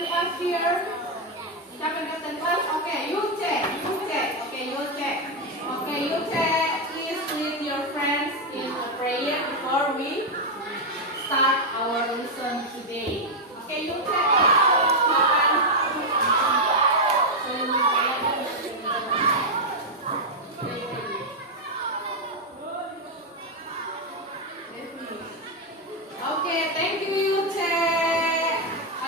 attend us here? Siapa yang attend us? Okay, you check. Okay, you check. Okay, you check. Please lead your friends in a prayer before we start our lesson today. Okay, you check. Okay, thank you, you check.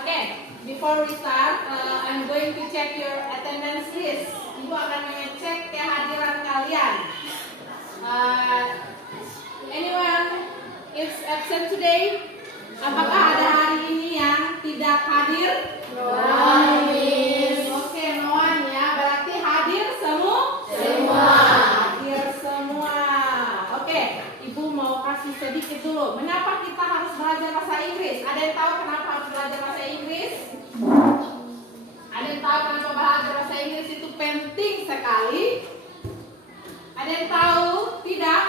Okay, before we start, I'm going to check your attendance list. Ibu akan mengecek kehadiran kalian. Anyone is absent today? Apakah ada hari ini yang tidak hadir? No, Miss. Oke, no one ya. Berarti hadir semua? Hadir semua. Oke, Ibu mau kasih sedikit dulu. Mengapa kita harus belajar bahasa Inggris? Ada yang tahu kenapa harus belajar bahasa Inggris? Ada yang tahu kenapa belajar bahasa Inggris itu penting sekali? Ada yang tahu? Tidak?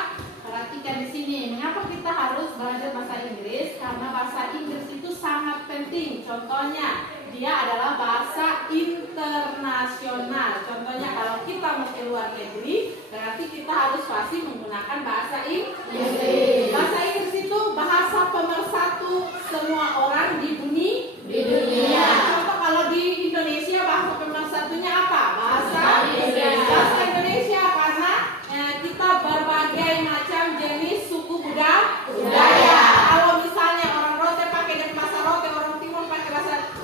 Perhatikan di sini. Mengapa kita harus belajar bahasa Inggris? Karena bahasa Inggris itu sangat penting. Contohnya, dia adalah bahasa internasional. Contohnya, kalau kita mau ke luar negeri, berarti kita harus pasti menggunakan bahasa Inggris. Bahasa Inggris itu bahasa pemersatu semua orang di dunia. Contoh kalau di Indonesia bahasa pemersatunya apa? Bahasa Indonesia karena kita berbagai macam jenis suku budaya. Kalau misalnya orang Rote pakai dari bahasa Rote, orang Timur pakai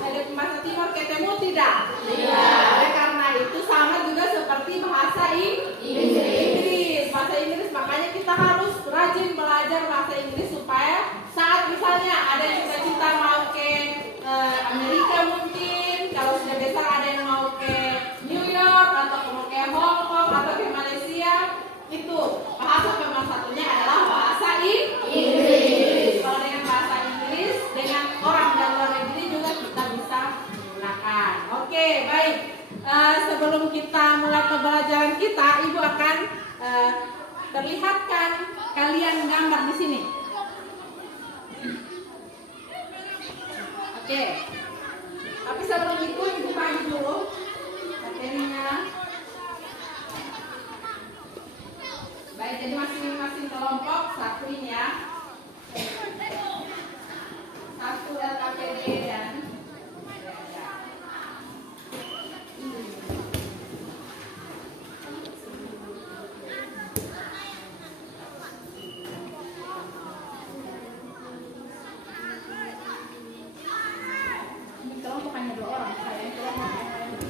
dari bahasa Timur, ketemu tidak? Oleh karena itu sama juga seperti bahasa Inggris. Bahasa Inggris makanya kita harus rajin belajar bahasa Inggris supaya saat misalnya ada yang cita-cita mau ke Amerika mungkin, kalau sudah besar ada yang mau ke New York atau mau ke Hong Kong atau ke Malaysia, itu bahasa pemersatunya adalah bahasa Inggris. Kalau dengan bahasa Inggris, dengan orang dari luar negeri juga kita bisa menggunakan. Oke, baik. Sebelum kita mulai pembelajaran kita, Ibu akan perlihatkan kalian gambar di sini. Oke. Tapi sebelum itu Ibu bagi dulu materinya. Baik, jadi masing-masing kelompok satu ini ya. Satu LKPD dan ini kelompok hanya 2 orang, saya kelompok yang lain.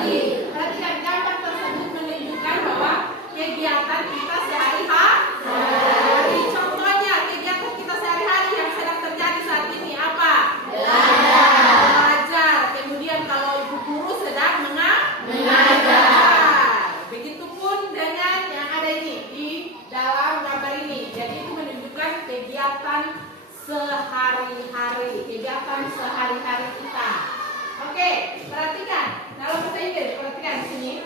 hadir. Perhatikan gambar tersebut menunjukkan bahwa kegiatan kita sehari-hari. Contohnya kegiatan kita sehari-hari yang sedang terjadi saat ini apa? Belajar. Kemudian kalau ibu guru sedang mengajar. Begitupun dengan yang ada ini di dalam gambar ini. Jadi itu menunjukkan kegiatan sehari-hari. Kegiatan sehari-hari kita. Oke, perhatikan. Dalam bahasa Inggris, perhatikan di sini.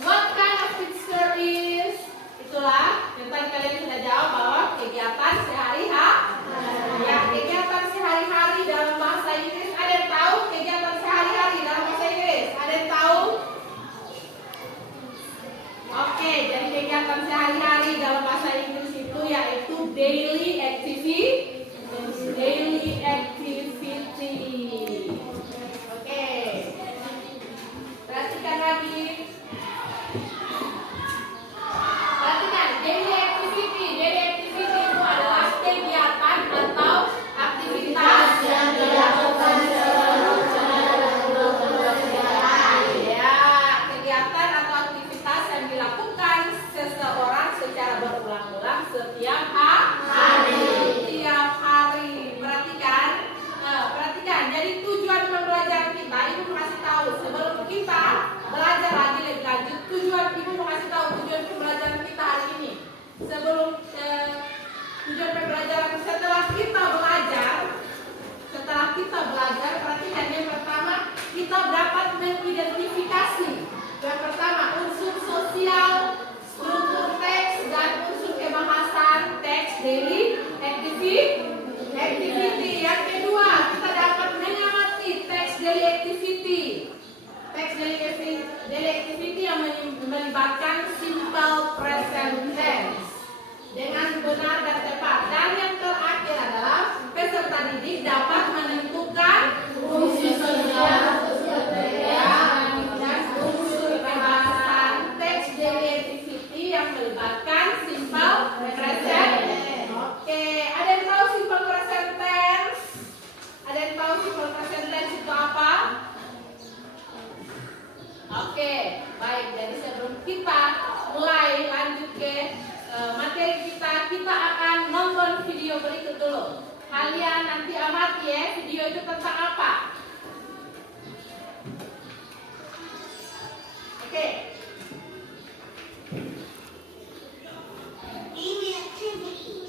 What kind of picture is? Itulah yang tadi kalian sudah jawab bahwa kegiatan sehari-hari. Ya, kegiatan sehari-hari dalam bahasa Inggris. Ada yang tahu kegiatan sehari-hari dalam bahasa Inggris? Ada yang tahu? Oke, jadi kegiatan sehari-hari dalam bahasa Inggris itu yaitu daily activity. Daily activity. Oke. Perhatikan lagi. Perhatikan, daily activity. Daily activity itu adalah kegiatan atau aktivitas yang dilakukan kegiatan atau aktivitas yang dilakukan seseorang secara berulang-ulang setiap hari. Setiap hari. Perhatikan. Perhatikan. Jadi tujuan pembelajaran kita, ibu kasih tahu sebelum kita belajar lagi lebih lanjut. Tujuan ibu mau kasih tahu tujuan pembelajaran kita hari ini. Sebelum tujuan pembelajaran setelah kita belajar, perhatikan yang pertama kita dapat mengidentifikasi. Yang pertama unsur sosial, struktur teks dan unsur kebahasaan teks daily activity. Yang kedua kita dapat mengamati teks daily activity. Teks daily activity yang melibatkan simple present tense dengan benar dan tepat. Dan yang terakhir adalah peserta didik dapat menentukan fungsi sosial dan unsur kebahasan teks daily activity yang melibatkan simple present. Oke, ada yang tahu simple present tense? Ada yang tahu simple present tense itu apa? Oke, baik. Jadi sebelum kita mulai lanjut ke materi kita akan nonton video berikut dulu. Kalian nanti amati ya, video itu tentang apa? Oke. Daily activities.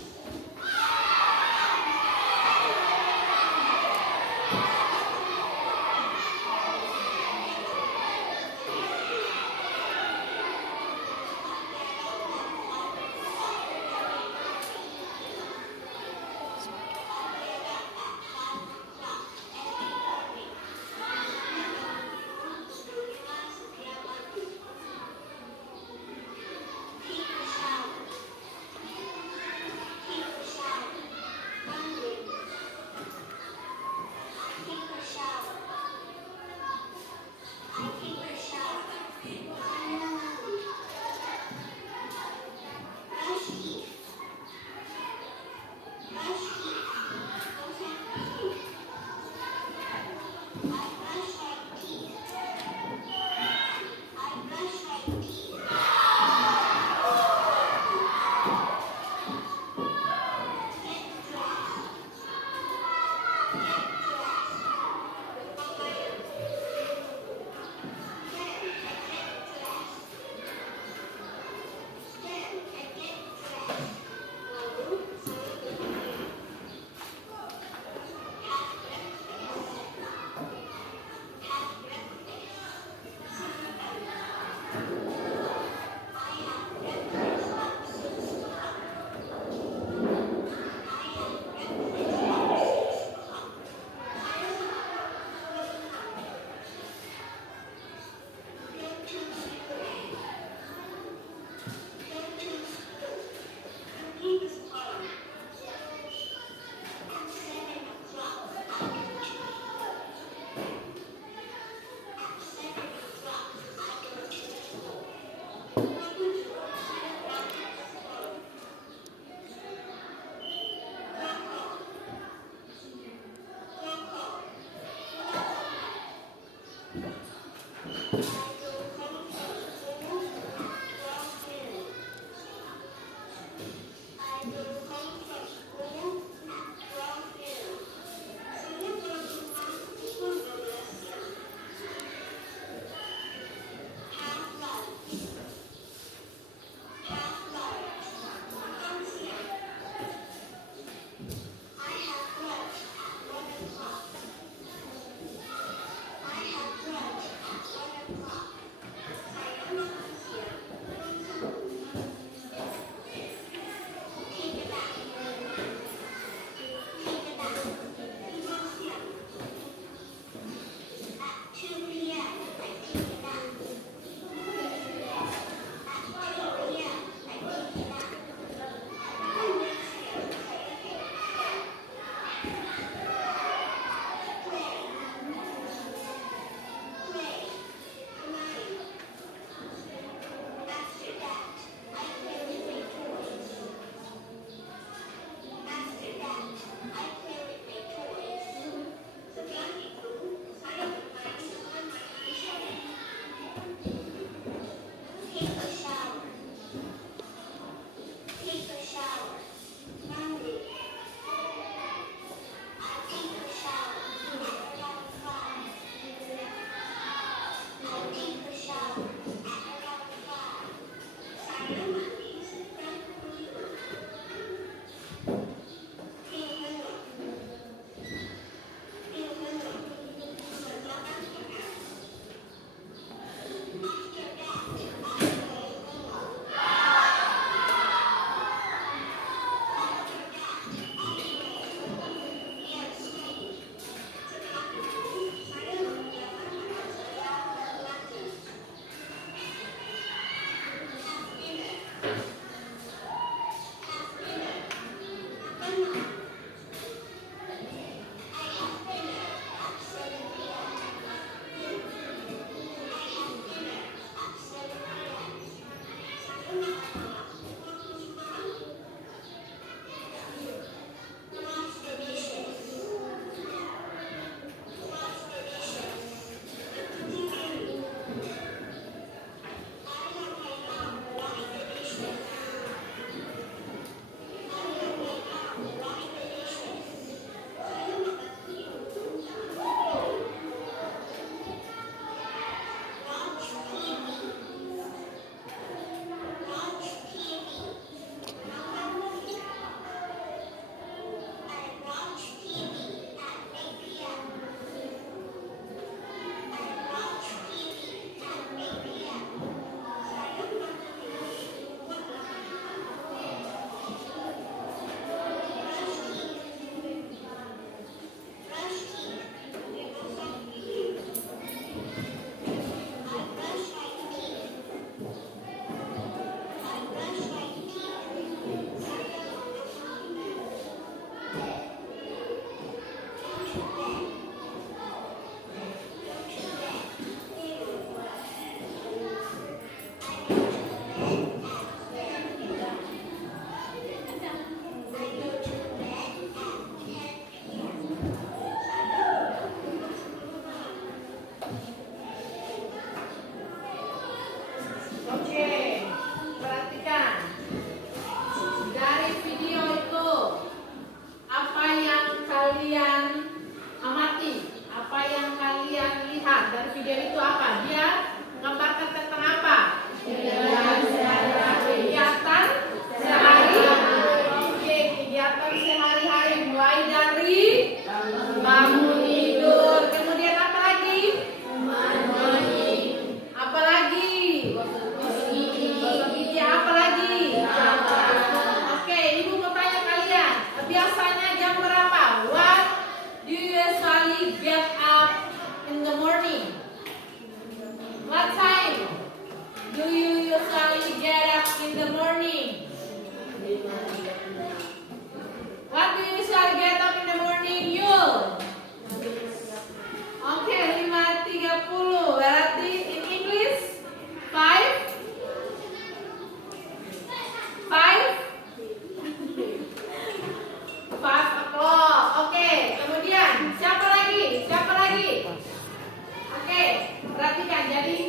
Perhatikan, jadi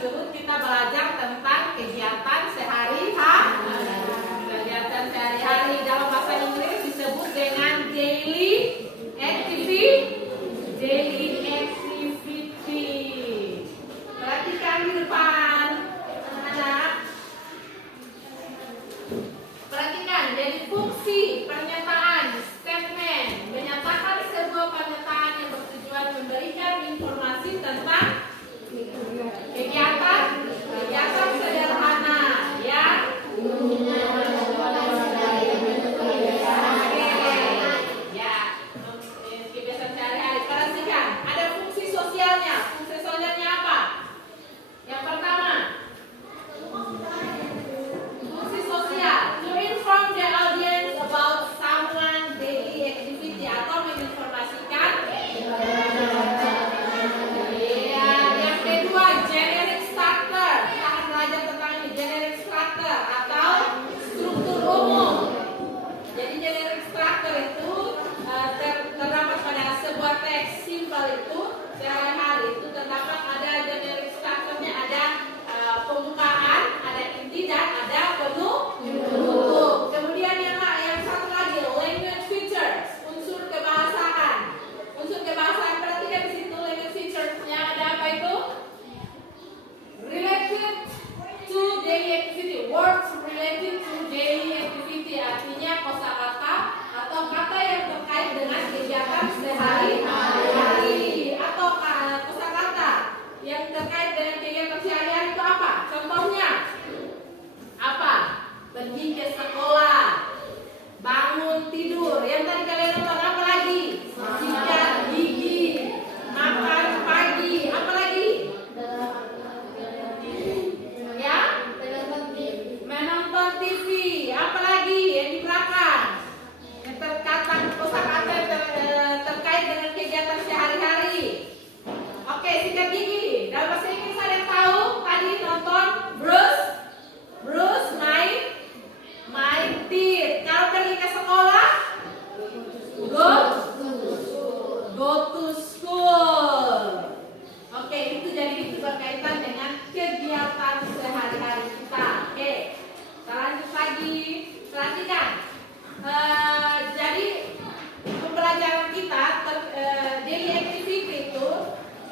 tersebut kita belajar tentang kegiatan sehari-hari. Kegiatan sehari-hari dalam bahasa Inggris disebut dengan daily activity. Daily activity. Perhatikan di depan, anak-anak. Perhatikan, jadi fungsi pernyataan statement menyatakan sebuah pernyataan yang bertujuan memberikan informasi tentang kegiatan sederhana, ya. Ya, kebiasaan sehari-hari. Perhatikan, ada fungsi sosialnya. Fungsi sosialnya apa? Yang pertama, fungsi sosial, to inform the audience about someone daily activity atau menginformasikan. Ya, yang kedua, generic structure. Kita akan belajar tentang ini, generic structure atau struktur umum. Jadi generic structure itu terdapat pada sebuah teks simple itu sehari-hari itu terdapat ada generic structure-nya, ada pembukaan, ada inti dan ada penutup. Kemudian yang satu lagi language features, unsur kebahasaan. Unsur kebahasaan, perhatikan di situ language features-nya ada apa itu? Related to daily activity, words related to daily activity, artinya kosakata atau kata yang terkait dengan kegiatan sehari-hari atau kosakata yang terkait dengan kegiatan sehari-hari itu apa? Contohnya apa? Pergi ke sekolah, bangun tidur. Yang tadi kalian nonton apa lagi? Sikat gigi, makan pagi, apa lagi? Ya? Menonton TV, apa lagi yang di belakang? Yang terkait kosakata terkait dengan kegiatan sehari-hari. Oke, sikat gigi. Dalam bahasa Inggris ada yang tahu? Tadi nonton brush my teeth. Kalau pergi ke sekolah, go to school. Oke, itu jadi itu berkaitan dengan kegiatan sehari-hari kita. Oke, kita lanjut lagi. Perhatikan. Jadi pembelajaran kita daily activity itu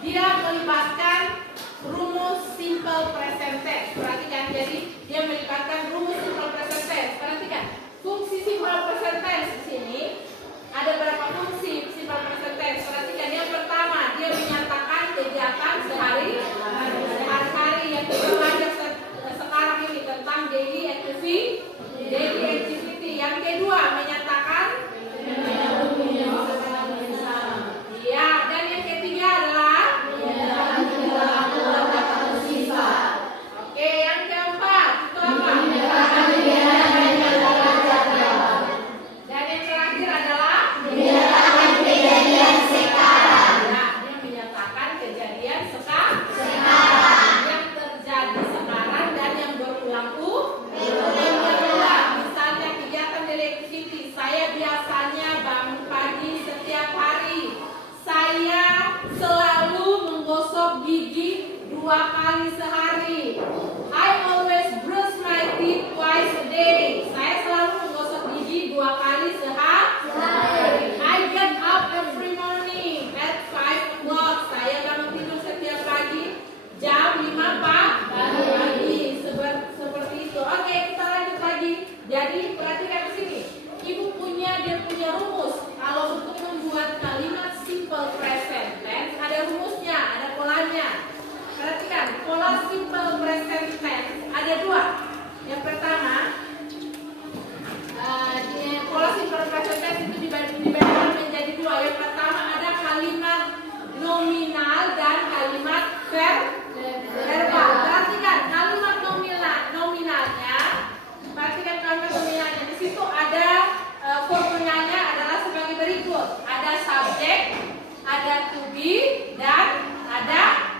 dia melibatkan rumus simple present tense. Perhatikan, jadi dia melibatkan rumus simple present tense. Perhatikan, fungsi simple present tense di sini ada berapa fungsi simple present tense. Perhatikan, yang pertama dia menyatakan kegiatan sehari-hari yang kita belajar sekarang ini tentang daily activity. Yang kedua menyatakan ya, dan yang ketiga adalah oke, yang keempat itu apa? Dan yang terakhir adalah ya, dia menyatakan kejadian sekarang yang terjadi sekarang dan yang berulang-ulang. Misalnya kegiatan daily activity, saya biasanya bangun pagi setiap hari. Saya selalu menggosok gigi 2 kali sehari. I always brush my teeth twice a day. Saya selalu menggosok gigi 2 kali sehari. I get up every morning at 5 o'clock. Saya bangun tidur setiap pagi jam 5 pagi. Seperti itu. Oke, kita lanjut lagi. Jadi perhatikan di sini. Ibu dia punya rumus. Kalau untuk membuat kalimat simple present tense ada rumusnya, ada polanya. Perhatikan, pola simple present tense ada 2. Yang pertama, pola simple present tense itu dibagi menjadi 2. Yang pertama ada kalimat nominal dan kalimat verbal. Perhatikan kalimat nominalnya. Perhatikan kalimat nominalnya. Di situ ada formulanya adalah sebagai berikut. Ada subjek, ada to be, dan ada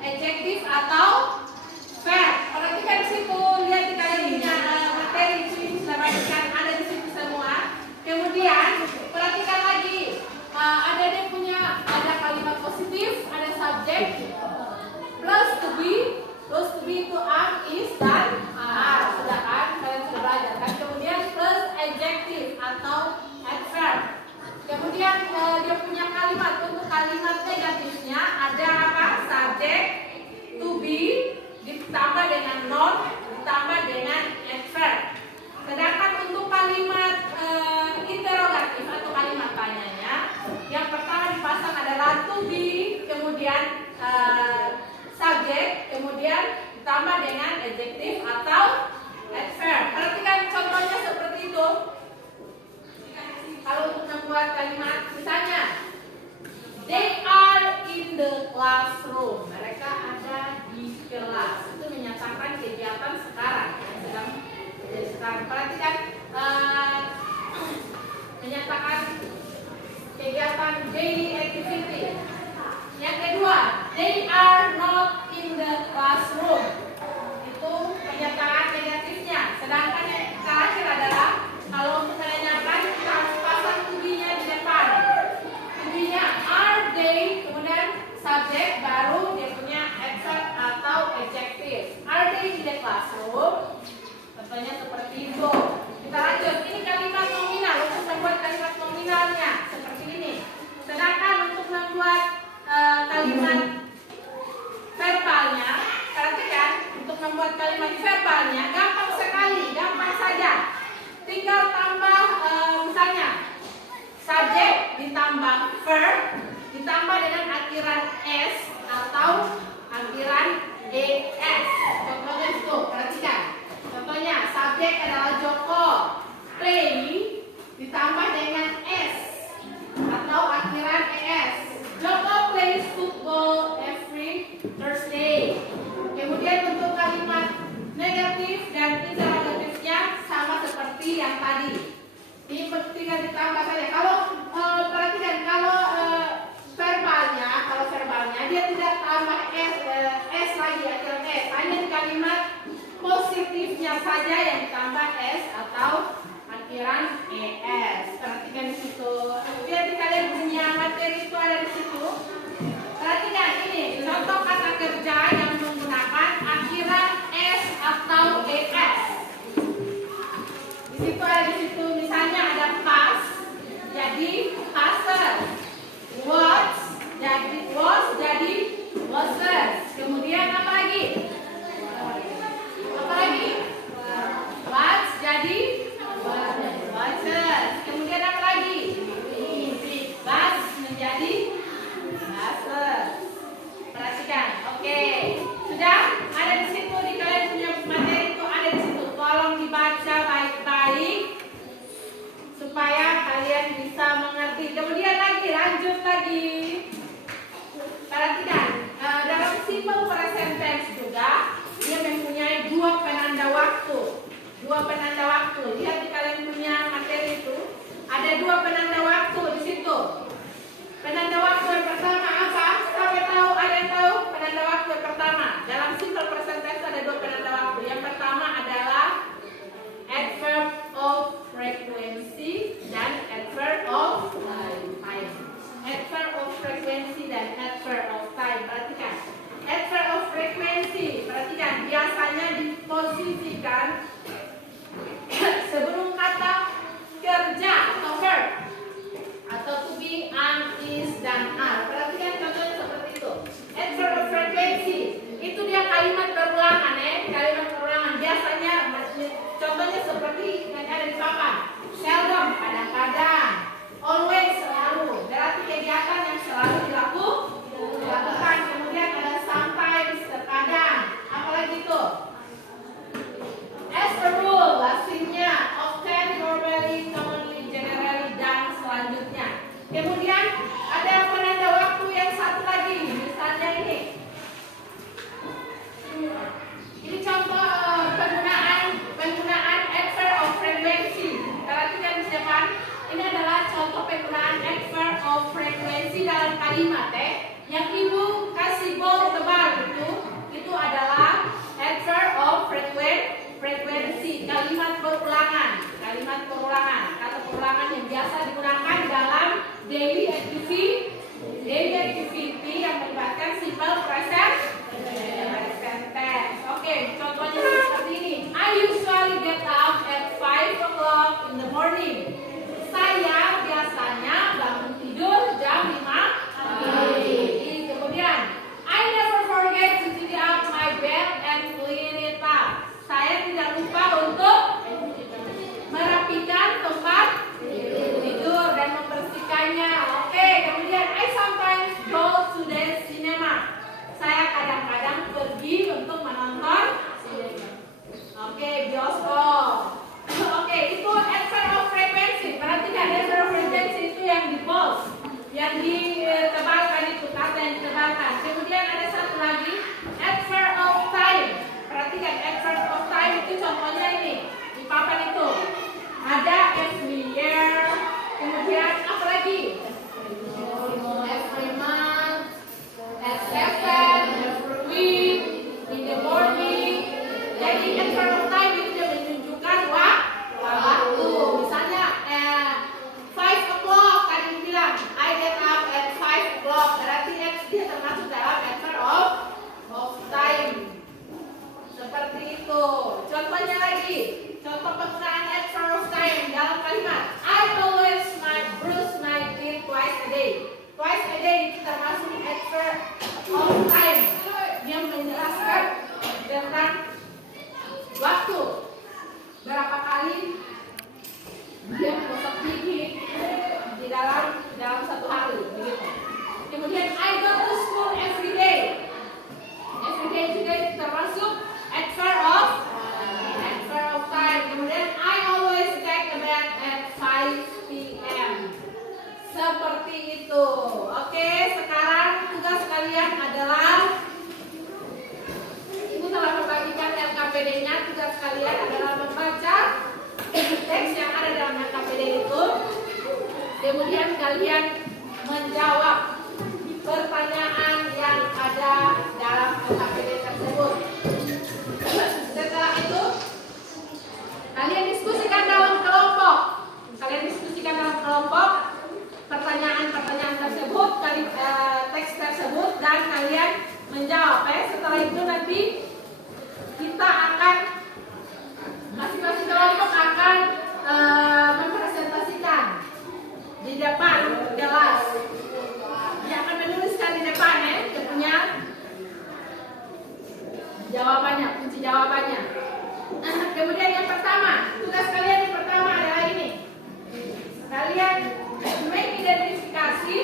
adjektif atau verb. Perhatikan di situ, lihat di kalimatnya materi di sini sudah bagikan, ada di situ semua. Kemudian perhatikan lagi, ada kalimat positif, ada subjek, in the classroom. Mereka ada di kelas. Itu menyatakan kegiatan sekarang yang sedang terjadi sekarang. Perhatikan, menyatakan kegiatan daily activity. Yang kedua, they are not in the classroom. Itu pernyataan negatifnya. Sedangkan yang terakhir adalah kalau untuk menanyakan kita harus pasang to be-nya di depan. To be-nya are they, kemudian subjek baru dia punya adverb atau adjective. Are they in the classroom? Contohnya seperti itu. Kita lanjut. Ini kalimat nominal. Untuk membuat kalimat nominalnya seperti ini. Sedangkan untuk membuat kalimat verbalnya, perhatikan, untuk membuat kalimat verbalnya gampang sekali, gampang saja. Tinggal tambah misalnya subjek ditambah verb ditambah dengan akhiran s atau akhiran es. Contohnya itu, perhatikan. Contohnya subjek adalah Joko, play ditambah dengan s atau akhiran es. Joko plays football every Thursday. Kemudian untuk kalimat negatif dan interrogatifnya sama seperti yang tadi. Ini tinggal ditambah saja. Kalau perhatikan, kalau verbalnya dia tidak tambah s lagi, akhiran s. Hanya di kalimat positifnya saja yang ditambah s atau akhiran es. Perhatikan di situ. Biar kalian punya materi itu ada di situ. Perhatikan ini contoh kata kerja yang menggunakan akhiran s atau es. Di situ ada di situ misalnya ada past jadi passes, was jadi wasses. Kemudian apa lagi? Was jadi watches. Kemudian apa lagi? Was menjadi buses. Perhatikan, oke. Sudah ada di situ di kalian punya materi itu ada di situ. Tolong dibaca baik-baik supaya kalian bisa mengerti. Kemudian lagi lanjut lagi. Perhatikan, dalam simple present tense juga dia mempunyai dua penanda waktu. Lihat di kalian punya materi itu ada dua penanda waktu di situ. Penanda waktu yang pertama apa? Sampai tahu, ada yang tahu? Penanda waktu yang pertama dalam simple present tense ada dua penanda waktu. Yang pertama adalah adverb of frequency dan adverb of time. Adverb of frequency dan adverb of time. Perhatikan. Adverb of frequency, perhatikan, biasanya diposisikan sebelum kata kerja atau verb atau to be, am, is, dan are. Perhatikan contohnya seperti itu. Adverb of frequency itu dia kalimat berulangan kalimat berulangan. Biasanya contohnya seperti yang ada di papan. Seldom, kadang-kadang. Always, selalu. Berarti kegiatan yang selalu dilakukan. Kemudian ada sometimes, terkadang. Apalagi itu? As a rule, aslinya, often, normally, commonly, generally, dan selanjutnya. Kemudian ada penanda waktu yang satu lagi, misalnya ini. Ini contoh penggunaan adverb of frequency. Perhatikan di depan. Ini adalah contoh penggunaan adverb of frequency dalam kalimat yang ibu kasih bold tebal itu adalah adverb of frequency, kalimat berulangan, kata perulangan yang biasa digunakan dalam daily activity yang melibatkan simple present tense. Oke, contohnya seperti ini. I usually get up at 5 o'clock in the morning. Saya biasanya bangun tidur jam 5 pagi. Kemudian, I never forget to clean up my bed and clean it up. Saya tidak lupa untuk merapikan tempat tidur dan membersihkannya. Oke, kemudian I sometimes go to the Kemudian kalian menjawab pertanyaan yang ada dalam KPD tersebut. Setelah itu kalian diskusikan dalam kelompok. Pertanyaan-pertanyaan tersebut, teks tersebut, dan kalian menjawab. Setelah itu nanti kita akan masing-masing kelompok akan mempresentasikan di depan kelas. Dia akan menuliskan di depan dia punya jawabannya, kunci jawabannya. Kemudian yang pertama, tugas kalian yang pertama adalah ini. Kalian mengidentifikasi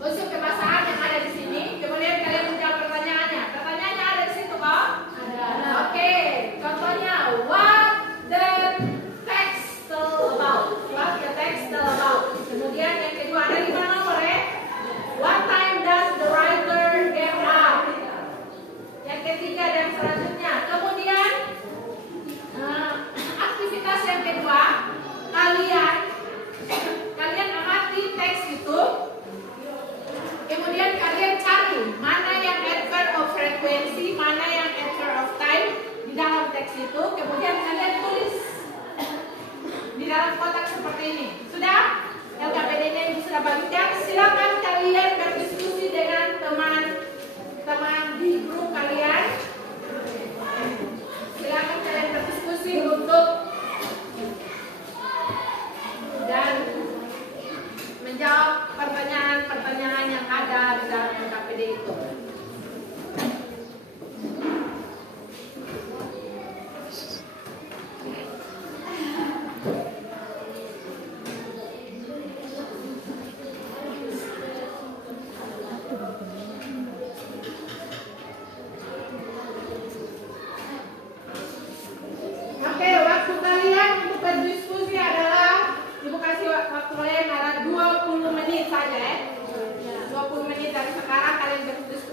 unsur kebahasaan yang ada di sini. Kemudian kalian menjawab pertanyaannya. Pertanyaannya ada di situ kok? Ada. Oke, contohnya what the text tell about. What the text tell about. Kemudian yang kedua ada 5 nomor What time does the writer get up? Yang ketiga dan selanjutnya. Kemudian aktivitas yang kedua, kalian amati teks itu. Kemudian kalian cari mana yang adverb of frequency, mana yang adverb of time di dalam teks itu. Kemudian kalian tulis di dalam kotak seperti ini. Sudah? LKPD-nya Ibu sudah bagikan. Silakan kalian berdiskusi dengan teman-teman di grup kalian. Silakan kalian berdiskusi untuk dan menjawab pertanyaan-pertanyaan yang ada di dalam LKPD itu. Oke, waktu kalian untuk berdiskusi adalah Ibu kasih waktu kalian ada 20 menit saja 20 menit dari sekarang kalian berdiskusi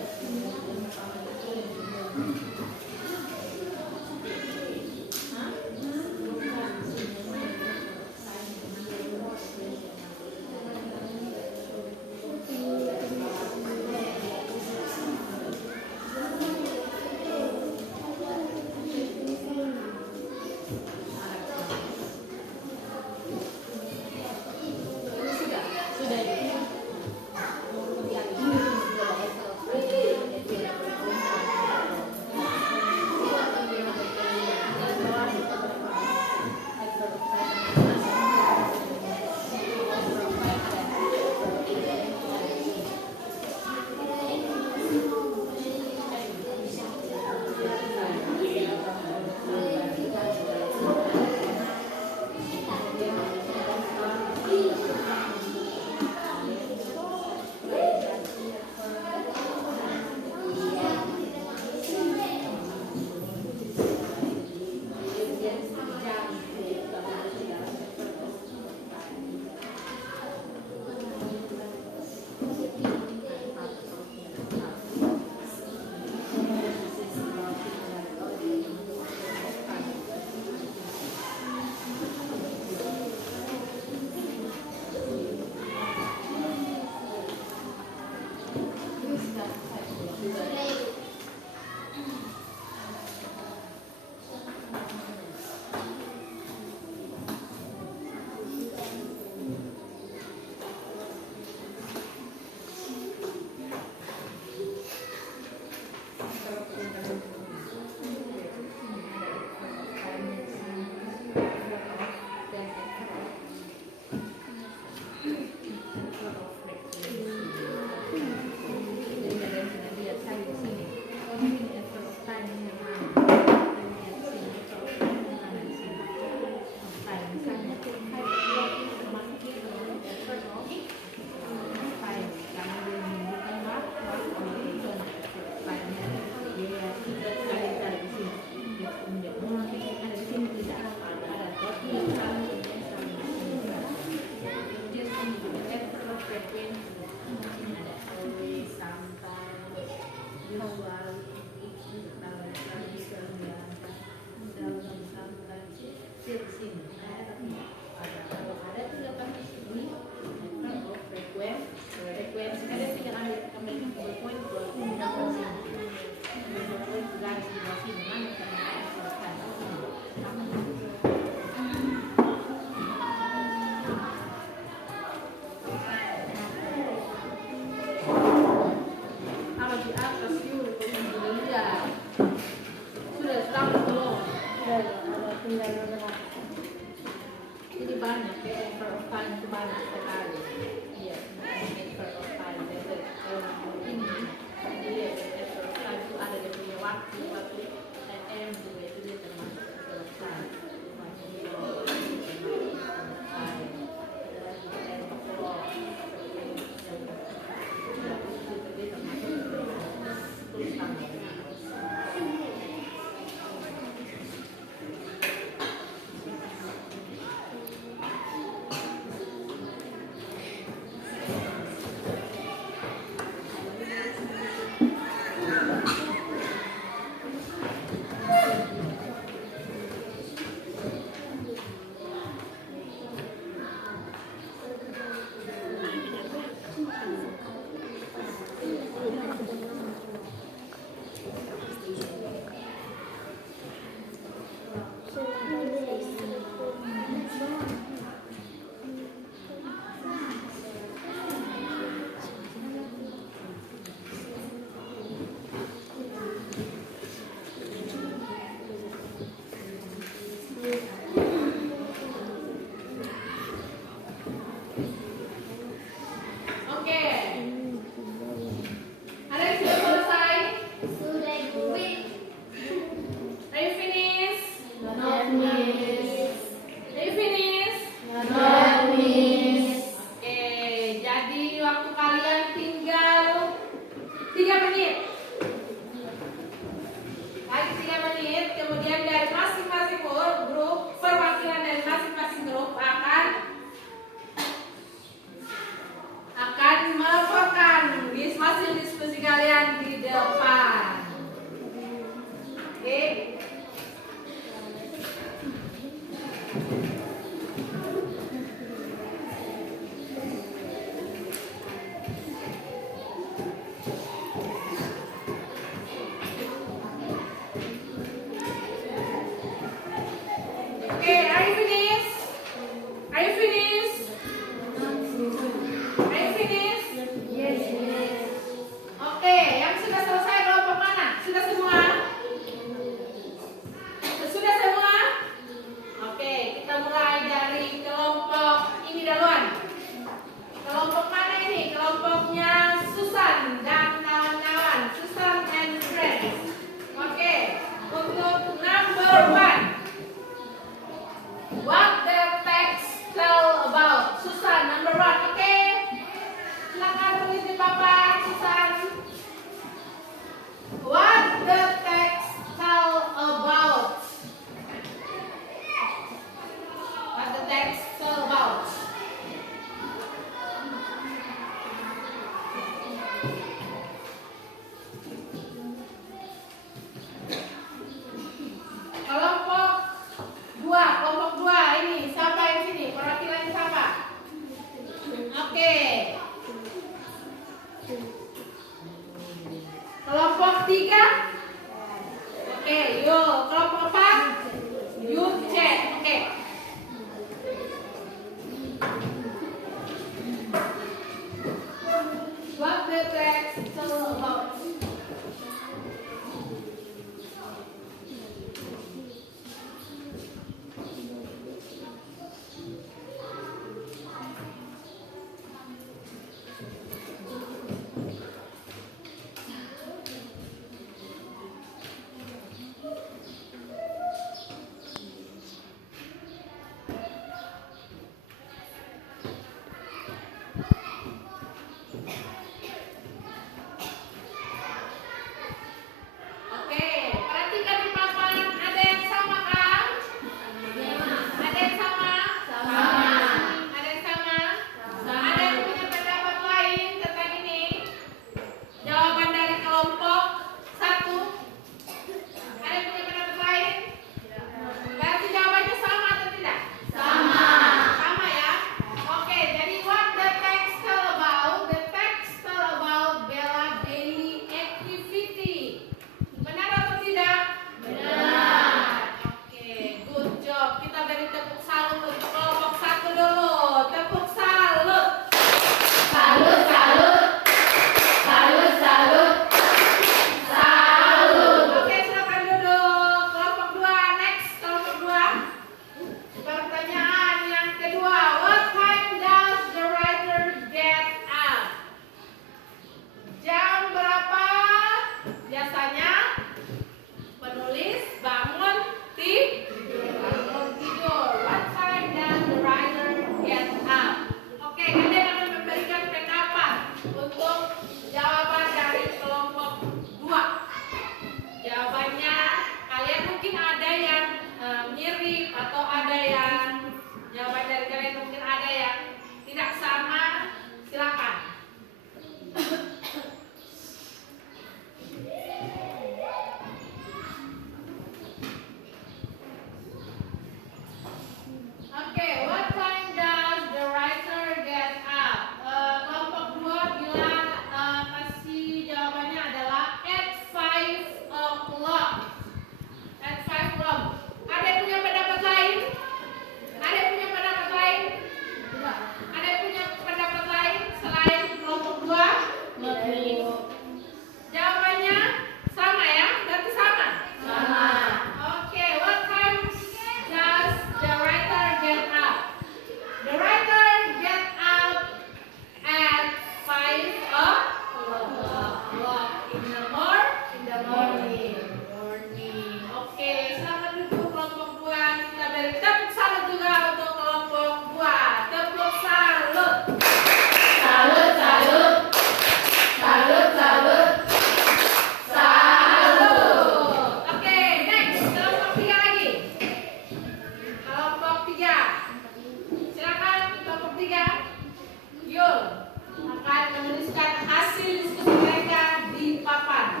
tuliskan hasil diskusi mereka di papan.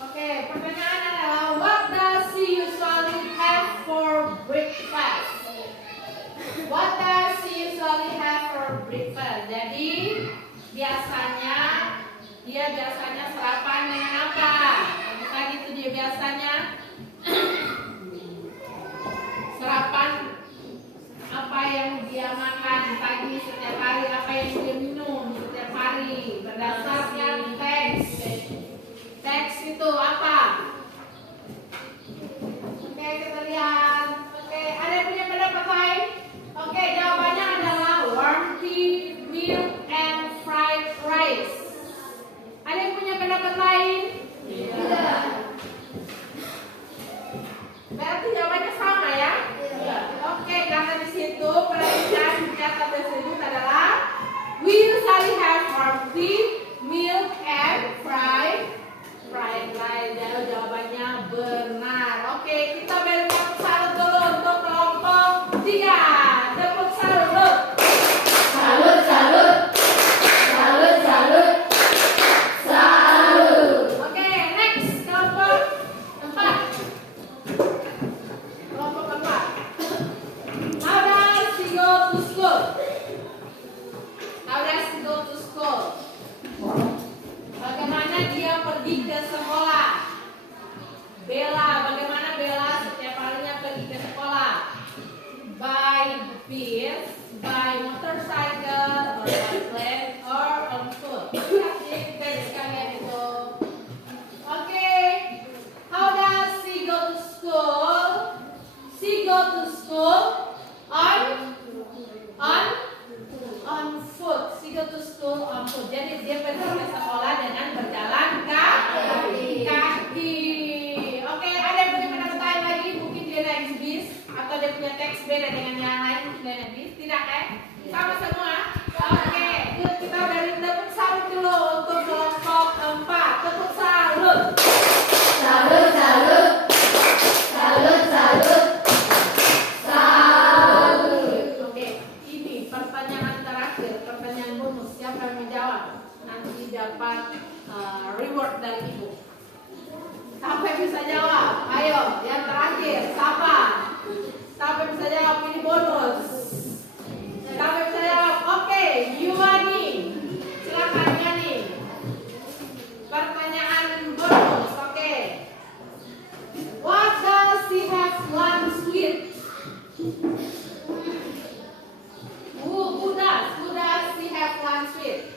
Oke, pertanyaan adalah what does she usually have for breakfast? What does she usually have for breakfast? Jadi dia biasanya sarapan dengan apa? Bukan itu dia biasanya sarapan apa yang dia makan pagi setiap hari, apa yang dia minum setiap hari berdasarkan teks. Teks itu apa? Oke, kita lihat. Oke, ada yang punya pendapat lain? Oke, jawabannya adalah warm tea, milk, and fried rice. Ada yang punya pendapat lain? Tidak. Berarti jawabannya sama ya? Tidak. Oke, karena di situ perhatikan kata tersebut adalah we usually have warm tea, milk, and fried rice. Jadi jawabannya benar. Oke, kita beri tepuk salut dulu untuk kelompok 3. Tepuk salut. Salut, salut. Salut, salut. Salut. Oke, next kelompok 4. Kelompok 4. How does she go to school? How does she go to school? Bagaimana dia pergi ke sekolah? Bella, bagaimana Bella setiap harinya pergi ke sekolah? By bus, by motorcycle, or by plane, or on foot. Asik, guys, kalian itu. Oke, how does she go to school? She go to school on foot. She go to school on foot. Jadi dia pergi ke sekolah dengan berjalan kaki. Oke, ada yang punya pendapat lain lagi? Mungkin dia naik bis atau dia punya teks beda dengan yang lain, mungkin dia naik bis. Tidak kan? Sama semua. Oke, yuk kita beri tepuk salut dulu untuk kelompok 4. Tepuk salut. Salut, salut. Salut, salut. Salut. Oke, ini pertanyaan terakhir, pertanyaan bonus. Siapa yang menjawab? Nanti dapat reward dari ibu. Siapa yang bisa jawab? Ayo, yang terakhir, siapa? Siapa yang bisa jawab? Ini bonus. Siapa yang bisa jawab? Oke, Yuani. Silakan Yani. Pertanyaan bonus. Oke. What does she have lunch with? Who does she have lunch with?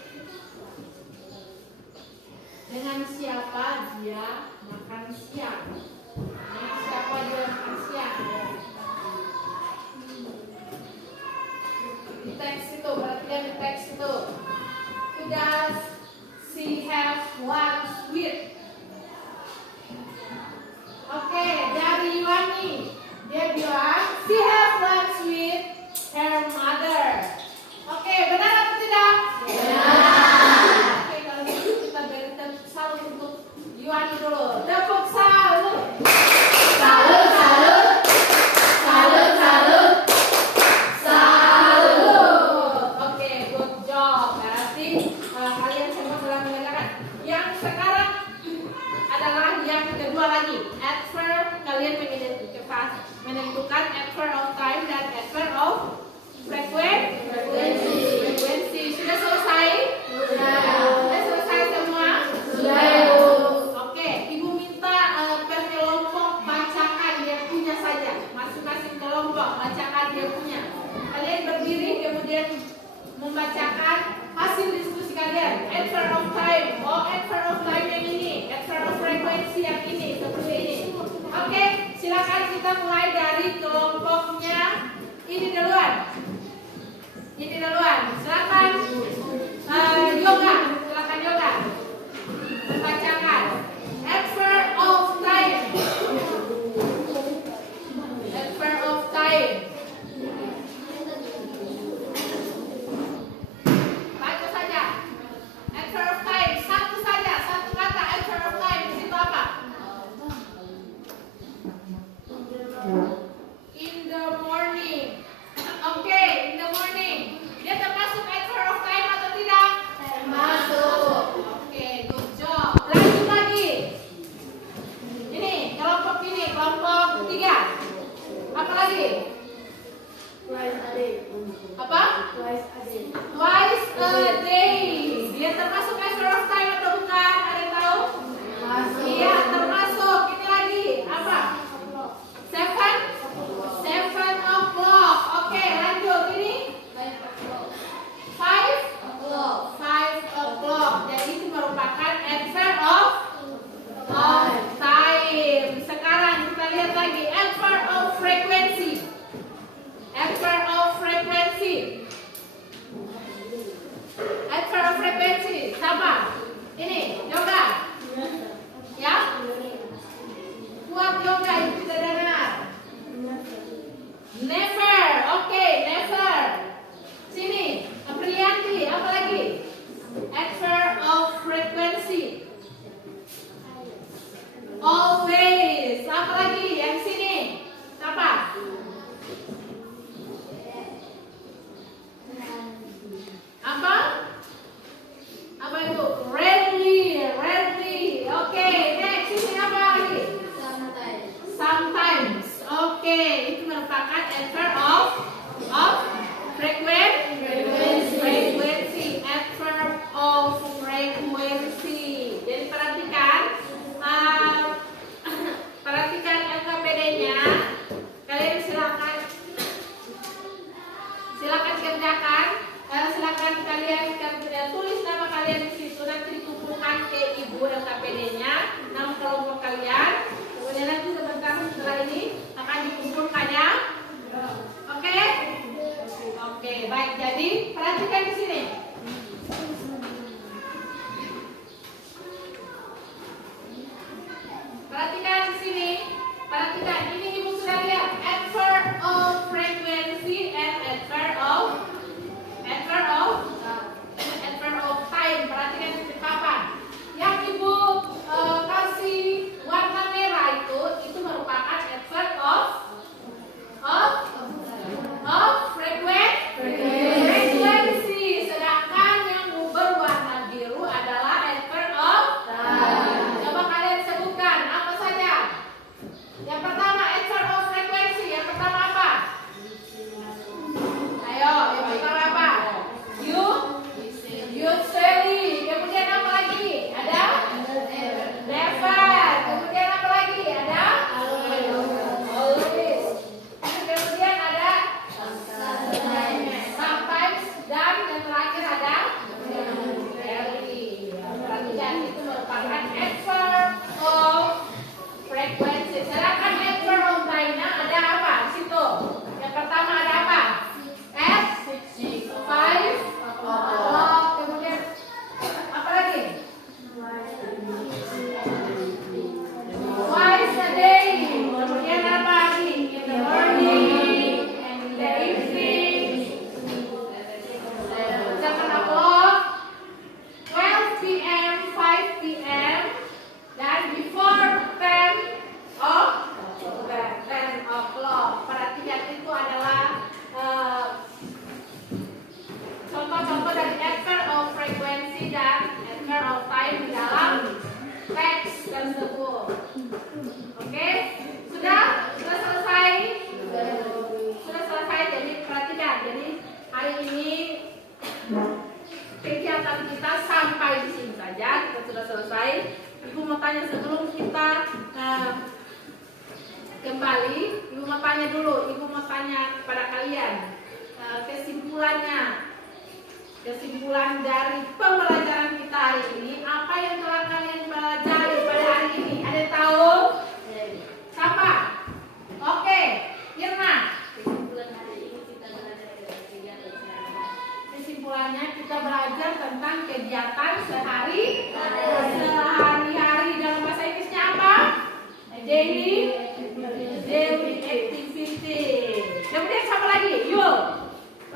Dengan siapa dia makan siang? Dengan siapa dia makan siang? Di teks itu, perhatikan di teks itu. Who does she have lunch with? Oke, dari Yuani. Dia bilang, she have lunch with her mother. Oke, benar atau tidak? Benar. Oke, kalau gitu kita beri tepuk salut untuk Yuani dulu. Tepuk salut. Salut, salut. Salut, salut. Salut. Oke, good job. Berarti kalian semua telah mendengarkan. Yang sekarang adalah yang kedua lagi. Adverb, kalian menentukan adverb of time dan adverb of frekuensi. Sudah selesai? Sudah selesai semua? Sudah. Oke, ibu minta per kelompok bacakan dia punya saja. Masing-masing kelompok bacakan dia punya. Kalian berdiri kemudian membacakan hasil diskusi kalian. Adverb of time. Oh, adverb of time yang ini. Adverb of frekuensi yang ini. Seperti ini. Oke, silakan kita mulai dari kelompoknya ini duluan. Silakan Yoga. Silakan Yoga. Membacakan adverb of time. Adverb of time. Baca saja. Adverb of time. Satu saja, satu kata adverb of time. Di situ apa? Perhatikan di sini. Perhatikan, ini Ibu sudah lihat adverb of frequency and adverb of time. Perhatikan di papan. Yang Ibu kasih warna merah itu merupakan adverb of frequency. Sedangkan yang berwarna biru adalah adverb of time. Coba kalian sebutkan apa saja. Yang pertama adverb of frequency. Yang pertama apa? Ayo, yang pertama apa? Usually. Kemudian apa lagi? Ada? Never. Kemudian apa lagi? Ada? Always. Kemudian ada? Sometimes. Dan yang terakhir ada? Rarely. Perhatikan, itu merupakan adverb of frequency. Sedangkan adverb of time-nya ada apa? Di situ. Yang pertama ada apa? At 5 o'clock. Kemudian apa lagi? Twice a day. Kemudian apa lagi? In the morning and in the evening. 7 o'clock, 12 p.m., 5 p.m. dan before 10 o'clock. Perhatikan, itu adalah contoh-contoh dari adverb of frequency dan adverb of time di dalam teks tersebut. Oke, sudah selesai. Sudah selesai. Jadi perhatikan. Jadi hari ini kegiatan kita sampai di sini saja. Kita sudah selesai. Ibu mau tanya sebelum kita kembali. Ibu mau tanya dulu. Ibu mau tanya kepada kalian kesimpulan dari pembelajaran kita hari ini. Apa yang telah kalian pelajari pada hari ini? Ada yang tahu? Siapa? Oke, Irna. Kesimpulannya kita belajar tentang kegiatan sehari-hari. Dalam bahasa Inggrisnya apa? Daily activity. Kemudian siapa lagi? Yul.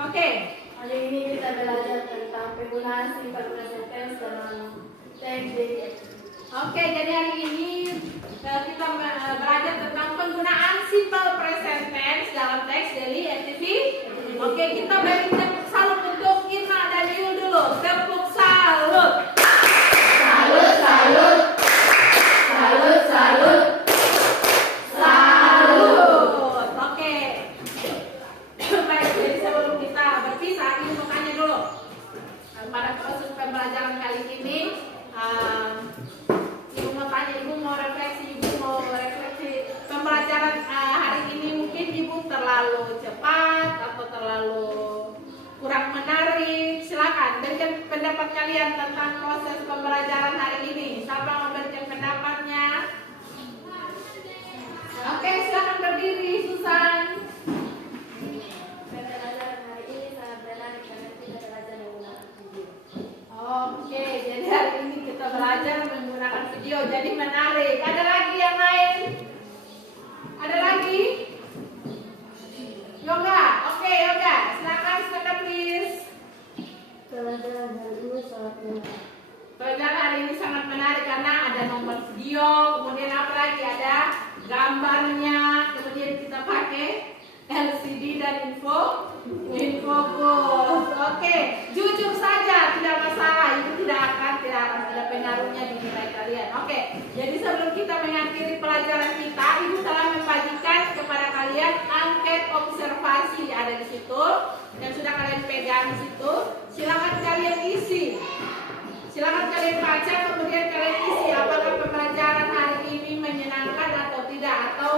Oke. Hari ini kita belajar tentang penggunaan simple present tense dalam teks daily activity. Oke, jadi hari ini kita belajar tentang penggunaan simple present tense dalam teks daily activity. Oke, kita beri tepuk salut untuk Irna dan Yul dulu. Tepuk salut. Salut, salut. Salut, salut. Salut. Oke. Baik, jadi sebelum kita berpisah, Ibu mau tanya dulu. Pada proses pembelajaran kali ini, Ibu mau tanya, Ibu mau refleksi pembelajaran hari ini. Mungkin Ibu terlalu cepat atau terlalu kurang menarik. Silakan berikan pendapat kalian tentang proses pembelajaran hari ini. Siapa mau berikan pendapatnya? Oke, silakan berdiri, Susan. Pembelajaran hari ini sangat menarik karena kita belajar menggunakan video. Oke, jadi hari ini kita belajar menggunakan video, jadi menarik. Ada lagi yang lain? Ada lagi? Yoga, oke Yoga, silakan stand up please. Pembelajaran hari ini sangat menarik. Pembelajaran hari ini sangat menarik karena ada nomor video, kemudian apa lagi? Ada gambarnya, kemudian kita pakai LCD dan infocus. Oke, jujur saja, tidak masalah. Itu tidak akan ada pengaruhnya di nilai kalian. Oke, jadi sebelum kita mengakhiri pelajaran kita, Ibu telah membagikan kepada kalian angket observasi ada di situ yang sudah kalian pegang di situ. Silakan kalian isi. Silakan kalian baca, kemudian kalian isi apakah pembelajaran hari ini menyenangkan atau tidak, atau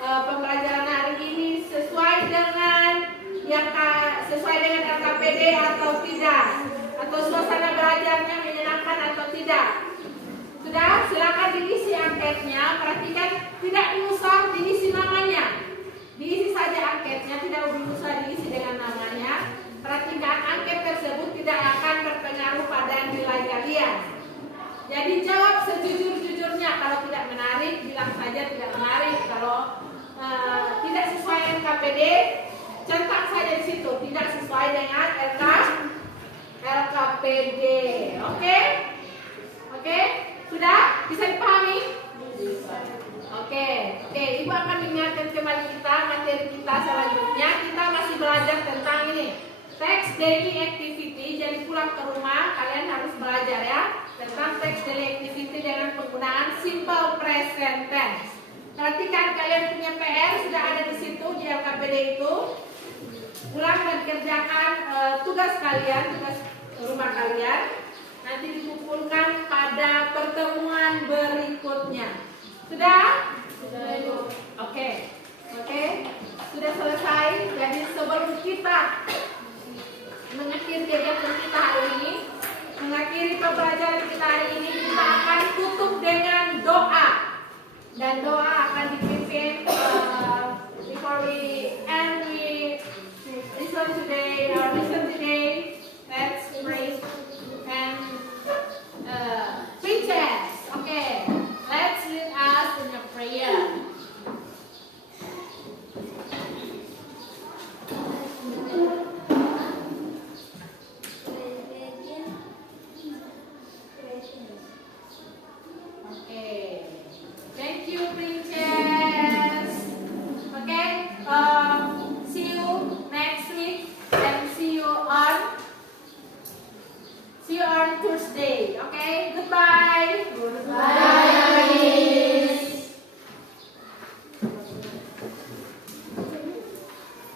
pembelajaran hari ini sesuai dengan LKPD atau tidak, atau suasana belajarnya menyenangkan atau tidak. Sudah, silakan diisi anketnya. Perhatikan, tidak usah diisi namanya, diisi saja anketnya, tidak usah diisi dengan namanya. Perhatikan, angket tersebut tidak akan berpengaruh pada nilai kalian. Jadi jawab sejujur-jujurnya. Kalau tidak menarik, bilang Ibu akan mengingatkan kembali kita materi kita selanjutnya. Kita masih belajar tentang ini, text daily activity. Jadi pulang ke rumah kalian harus belajar ya tentang text daily activity dengan penggunaan simple present tense. Perhatikan kalian punya PR sudah ada di situ di LKPD itu. Pulang dan kerjakan tugas kalian, tugas rumah kalian. Nanti dikumpulkan pada pertemuan berikutnya. Sudah? Sudah Ibu. Oke. Sudah selesai. Jadi sebelum kita mengakhiri kegiatan kita hari ini, mengakhiri pembelajaran kita hari ini, kita akan tutup